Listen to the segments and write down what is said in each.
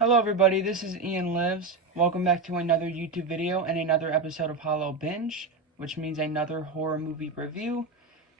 Hello everybody, this is Ian Lives. Welcome back to another YouTube video and another episode of Hollow Binge, which means another horror movie review.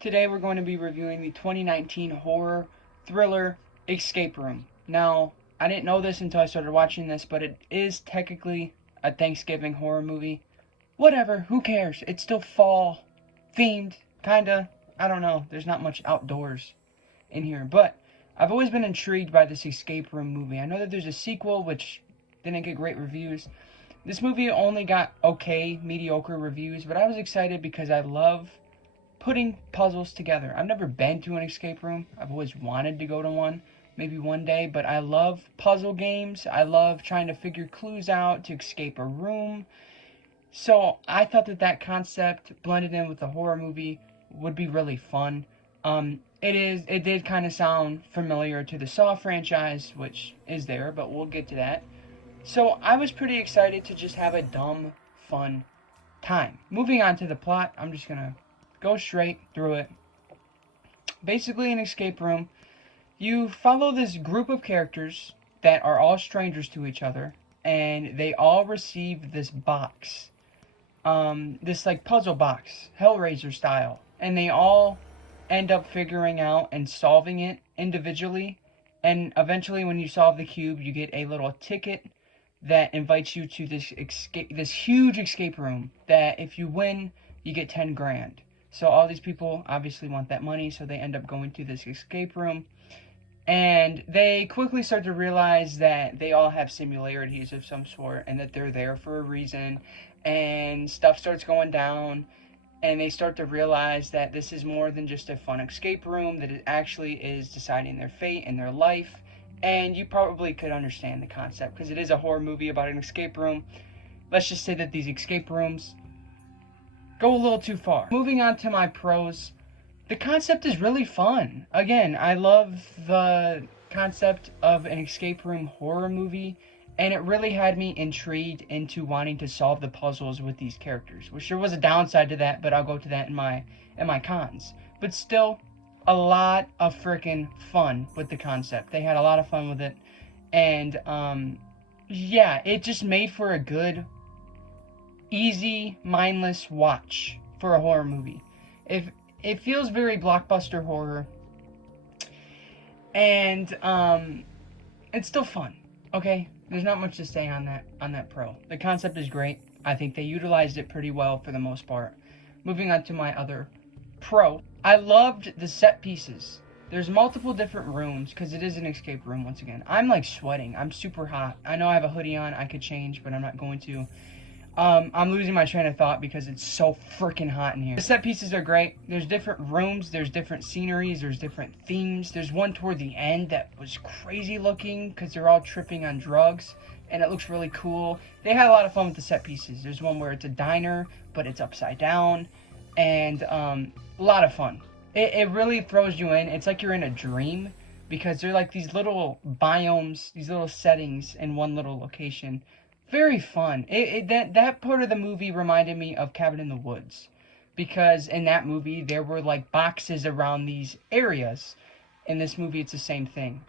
Today we're going to be reviewing the 2019 horror thriller Escape Room. Now, I didn't know this until I started watching this, but it is technically a Thanksgiving horror movie. Whatever, who cares? It's still fall themed, kinda. I don't know, there's not much outdoors in here, but I've always been intrigued by this Escape Room movie. I know that there's a sequel, which didn't get great reviews. This movie only got okay, mediocre reviews, but I was excited because I love putting puzzles together. I've never been to an escape room. I've always wanted to go to one, maybe one day, but I love puzzle games. I love trying to figure clues out to escape a room. So I thought that concept blended in with the horror movie would be really fun. It did kind of sound familiar to the Saw franchise, which is there, but we'll get to that. So I was pretty excited to just have a dumb, fun time. Moving on to the plot, I'm just gonna go straight through it. Basically, an escape room. You follow this group of characters that are all strangers to each other, and they all receive this box. This like puzzle box, Hellraiser style, and they all end up figuring out and solving it individually, and eventually when you solve the cube you get a little ticket that invites you to this huge escape room that if you win you get 10 grand. So all these people obviously want that money, so they end up going to this escape room, and they quickly start to realize that they all have similarities of some sort and that they're there for a reason, and stuff starts going down. And they start to realize that this is more than just a fun escape room, that it actually is deciding their fate and their life. And you probably could understand the concept, because it is a horror movie about an escape room. Let's just say that these escape rooms go a little too far. Moving on to my pros, the concept is really fun. Again, I love the concept of an escape room horror movie, and it really had me intrigued into wanting to solve the puzzles with these characters, which there was a downside to that, but I'll go to that in my cons. But still, a lot of freaking fun with the concept. They had a lot of fun with it, and yeah, it just made for a good, easy, mindless watch for a horror movie. It feels very blockbuster horror, and it's still fun. Okay, there's not much to say on that pro. The concept is great. I think they utilized it pretty well for the most part. Moving on to my other pro, I loved the set pieces. There's multiple different rooms because it is an escape room once again. I'm like sweating. I'm super hot. I know I have a hoodie on. I could change, but I'm not going to. I'm losing my train of thought because it's so freaking hot in here. The set pieces are great. There's different rooms, there's different sceneries, there's different themes. There's one toward the end that was crazy looking because they're all tripping on drugs, and it looks really cool. They had a lot of fun with the set pieces. There's one where it's a diner, but it's upside down, and a lot of fun. It really throws you in. It's like you're in a dream because they're like these little biomes, these little settings in one little location. Very fun. That part of the movie reminded me of Cabin in the Woods, because in that movie there were like boxes around these areas. In this movie it's the same thing.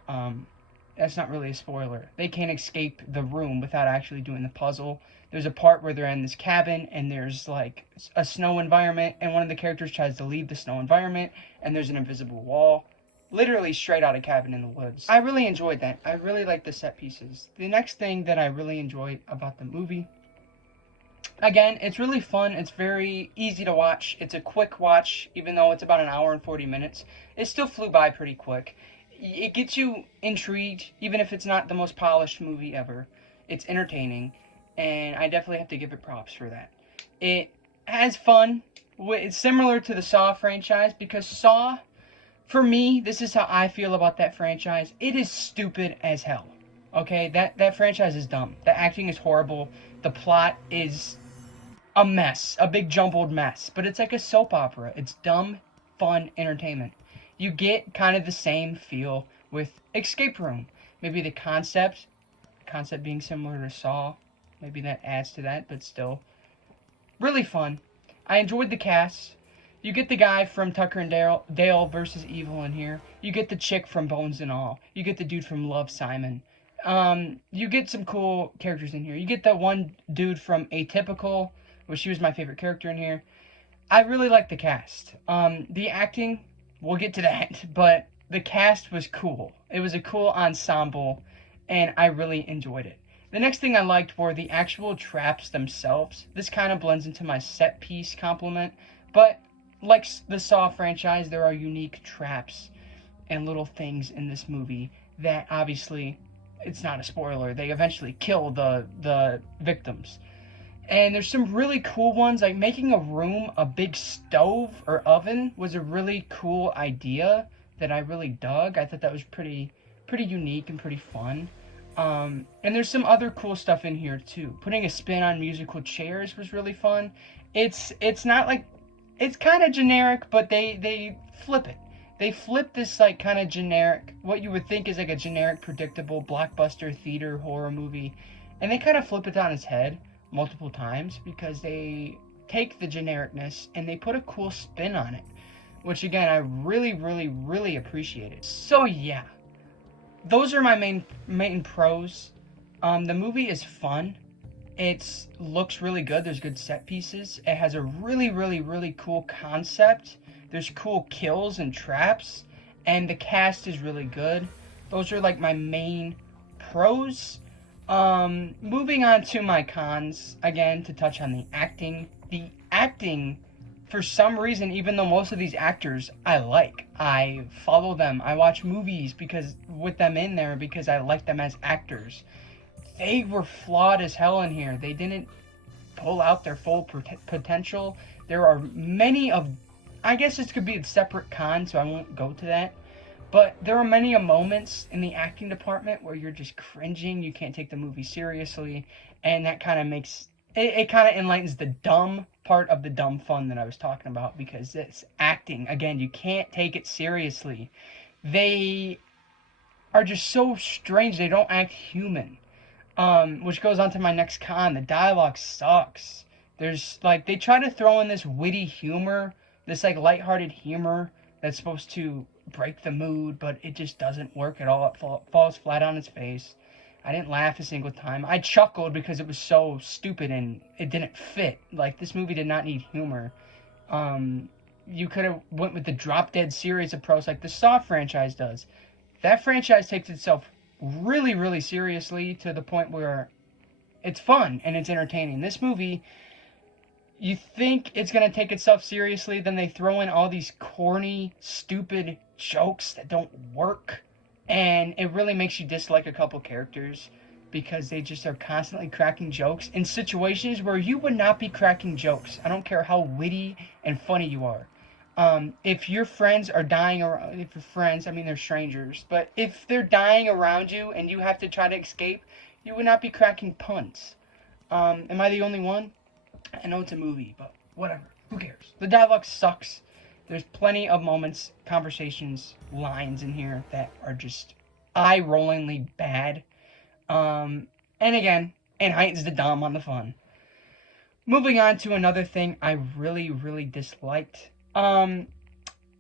That's not really a spoiler. They can't escape the room without actually doing the puzzle. There's a part where they're in this cabin and there's like a snow environment, and one of the characters tries to leave the snow environment and there's an invisible wall. Literally straight out of Cabin in the Woods. I really enjoyed that. I really liked the set pieces. The next thing that I really enjoyed about the movie, again, it's really fun. It's very easy to watch. It's a quick watch, even though it's about an hour and 40 minutes. It still flew by pretty quick. It gets you intrigued, even if it's not the most polished movie ever. It's entertaining, and I definitely have to give it props for that. It has fun. It's similar to the Saw franchise, because Saw, for me, this is how I feel about that franchise. It is stupid as hell. Okay, that franchise is dumb. The acting is horrible. The plot is a mess, a big jumbled mess. But it's like a soap opera. It's dumb, fun entertainment. You get kind of the same feel with Escape Room. Maybe the concept being similar to Saw, maybe that adds to that, but still, really fun. I enjoyed the cast. You get the guy from Tucker and Dale versus Evil in here. You get the chick from Bones and All. You get the dude from Love, Simon. you get some cool characters in here. You get that one dude from Atypical, which she was my favorite character in here. I really like the cast. The acting, we'll get to that, but the cast was cool. It was a cool ensemble, and I really enjoyed it. The next thing I liked were the actual traps themselves. This kind of blends into my set piece compliment, but like the Saw franchise, there are unique traps and little things in this movie that obviously, it's not a spoiler, they eventually kill the victims. And there's some really cool ones, like making a room a big stove or oven was a really cool idea that I really dug. I thought that was pretty unique and pretty fun. And there's some other cool stuff in here too. Putting a spin on musical chairs was really fun. It's not like, it's kind of generic, but they flip it. They flip this like kind of generic, what you would think is like a generic, predictable blockbuster theater horror movie, and they kind of flip it on its head multiple times because they take the genericness and they put a cool spin on it, which again I really appreciated. So yeah, those are my main pros. The movie is fun. It looks really good. There's good set pieces. It has a really cool concept. There's cool kills and traps, and the cast is really good. Those are like my main pros. Moving on to my cons, again, to touch on the acting. The acting, for some reason, even though most of these actors I follow them, I watch movies because with them in there because I like them as actors. They were flawed as hell in here. They didn't pull out their full potential. There are many of, I guess this could be a separate con, so I won't go to that. But there are many moments in the acting department where you're just cringing. You can't take the movie seriously. And that kind of makes, it kind of enlightens the dumb part of the dumb fun that I was talking about. Because it's acting. Again, you can't take it seriously. They are just so strange. They don't act human. Which goes on to my next con. The dialogue sucks. There's, like, they try to throw in this witty humor. This, like, lighthearted humor that's supposed to break the mood, but it just doesn't work at all. It falls flat on its face. I didn't laugh a single time. I chuckled because it was so stupid and it didn't fit. Like, this movie did not need humor. You could have went with the drop-dead serious approach like the Saw franchise does. That franchise takes itself really seriously to the point where it's fun and it's entertaining. This movie, you think it's going to take itself seriously, then they throw in all these corny, stupid jokes that don't work, and it really makes you dislike a couple characters because they just are constantly cracking jokes in situations where you would not be cracking jokes. I don't care how witty and funny you are. If your friends are dying around, if your friends, I mean they're strangers, but if they're dying around you and you have to try to escape, you would not be cracking puns. Am I the only one? I know it's a movie, but whatever. Who cares? The dialogue sucks. There's plenty of moments, conversations, lines in here that are just eye-rollingly bad. And again, it heightens the dumb on the fun. Moving on to another thing I really disliked.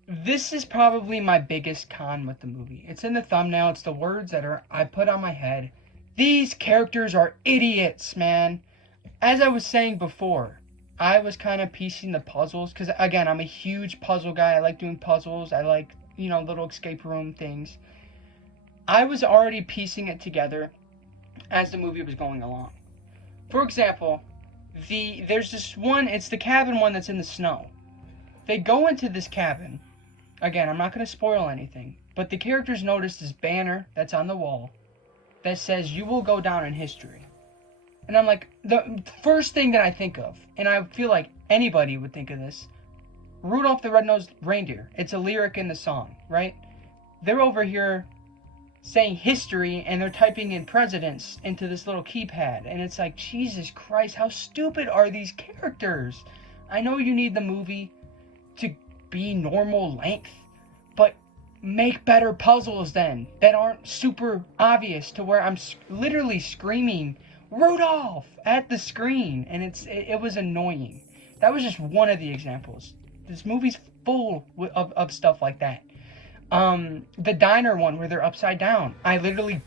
This is probably my biggest con with the movie. It's in the thumbnail. It's the words that I put on my head. These characters are idiots, man. As I was saying before, I was kind of piecing the puzzles because, again, I'm a huge puzzle guy. I like doing puzzles. I like, little escape room things. I was already piecing it together as the movie was going along. For example, there's this one, it's the cabin one that's in the snow. They go into this cabin. Again, I'm not going to spoil anything, but the characters notice this banner that's on the wall that says, "You will go down in history." And I'm like, the first thing that I think of, and I feel like anybody would think of this, Rudolph the Red-Nosed Reindeer. It's a lyric in the song, right? They're over here saying history, and they're typing in presidents into this little keypad. And it's like, Jesus Christ, how stupid are these characters? I know you need the movie to be normal length, but make better puzzles then that aren't super obvious to where I'm literally screaming Rudolph at the screen, and it was annoying. That was just one of the examples. This movie's full of stuff like that. The diner one where they're upside down. I literally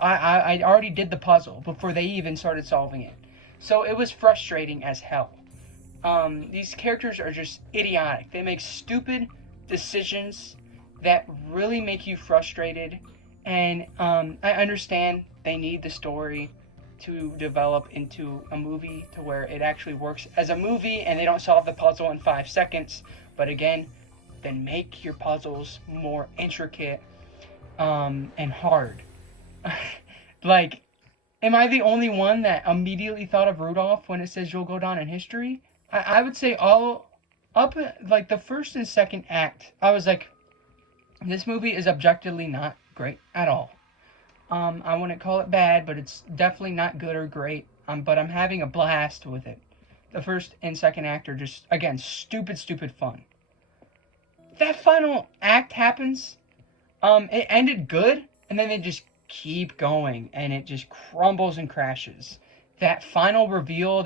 I already did the puzzle before they even started solving it. So it was frustrating as hell. These characters are just idiotic. They make stupid decisions that really make you frustrated. And I understand they need the story to develop into a movie to where it actually works as a movie and they don't solve the puzzle in 5 seconds. But again, then make your puzzles more intricate and hard. Like, am I the only one that immediately thought of Rudolph when it says you'll go down in history? I would say like the first and second act, I was like, this movie is objectively not great at all. I wouldn't call it bad, but it's definitely not good or great. But I'm having a blast with it. The first and second act are just, again, stupid fun. That final act happens. It ended good, and then they just keep going, and it just crumbles and crashes. That final reveal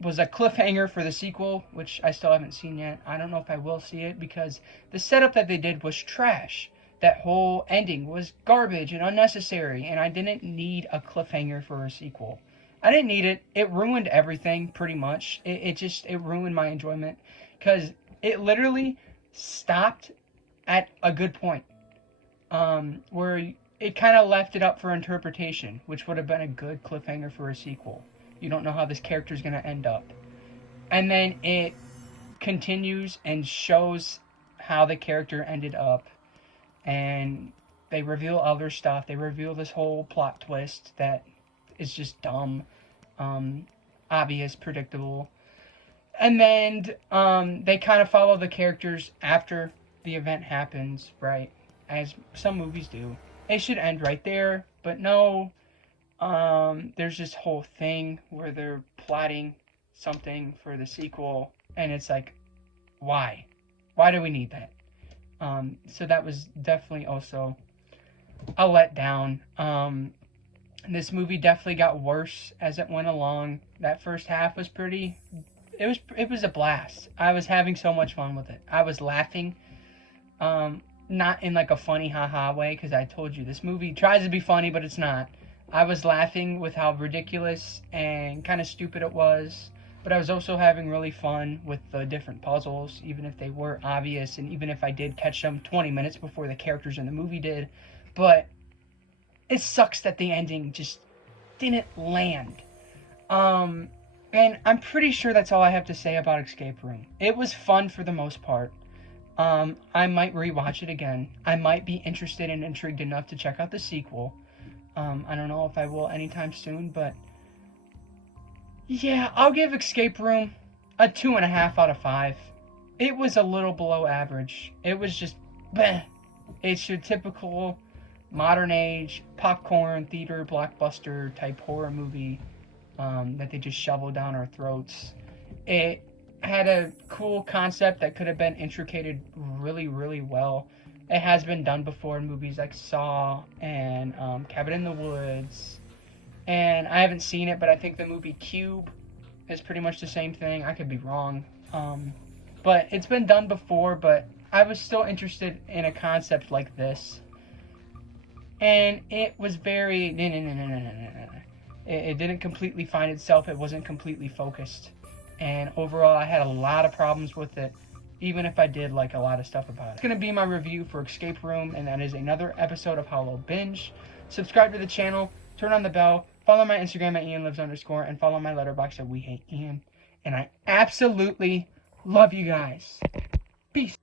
was a cliffhanger for the sequel, which I still haven't seen yet. I don't know if I will see it, because the setup that they did was trash. That whole ending was garbage and unnecessary, and I didn't need a cliffhanger for a sequel. I didn't need it. It ruined everything, pretty much. It ruined my enjoyment, because it literally stopped at a good point, where it kind of left it up for interpretation, which would have been a good cliffhanger for a sequel. You don't know how this character is going to end up. And then it continues and shows how the character ended up. And they reveal other stuff. They reveal this whole plot twist that is just dumb, obvious, predictable. And then they kind of follow the characters after the event happens, right? As some movies do. It should end right there, but no. There's this whole thing where they're plotting something for the sequel, and it's like, why? Why do we need that? So that was definitely also a letdown. This movie definitely got worse as it went along. That first half was it was a blast. I was having so much fun with it. I was laughing, not in like a funny haha way, because I told you this movie tries to be funny, but it's not. I was laughing with how ridiculous and kind of stupid it was, but I was also having really fun with the different puzzles, even if they were obvious, and even if I did catch them 20 minutes before the characters in the movie did. But it sucks that the ending just didn't land. And I'm pretty sure that's all I have to say about Escape Room. It was fun for the most part. I might rewatch it again. I might be interested and intrigued enough to check out the sequel. I don't know if I will anytime soon, but yeah, I'll give Escape Room a 2.5 out of 5. It was a little below average. It was just, bleh. It's your typical modern age popcorn theater blockbuster type horror movie that they just shovel down our throats. It had a cool concept that could have been intricated really, really well. It has been done before in movies like Saw and Cabin in the Woods. And I haven't seen it, but I think the movie Cube is pretty much the same thing. I could be wrong. But it's been done before, but I was still interested in a concept like this. And it was very... It didn't completely find itself. It wasn't completely focused. And overall, I had a lot of problems with it, even if I did like a lot of stuff about it. It's going to be my review for Escape Room, and that is another episode of Hollow Binge. Subscribe to the channel, turn on the bell, follow my Instagram at IanLives_, and follow my Letterboxd at wehateian. And I absolutely love you guys. Peace.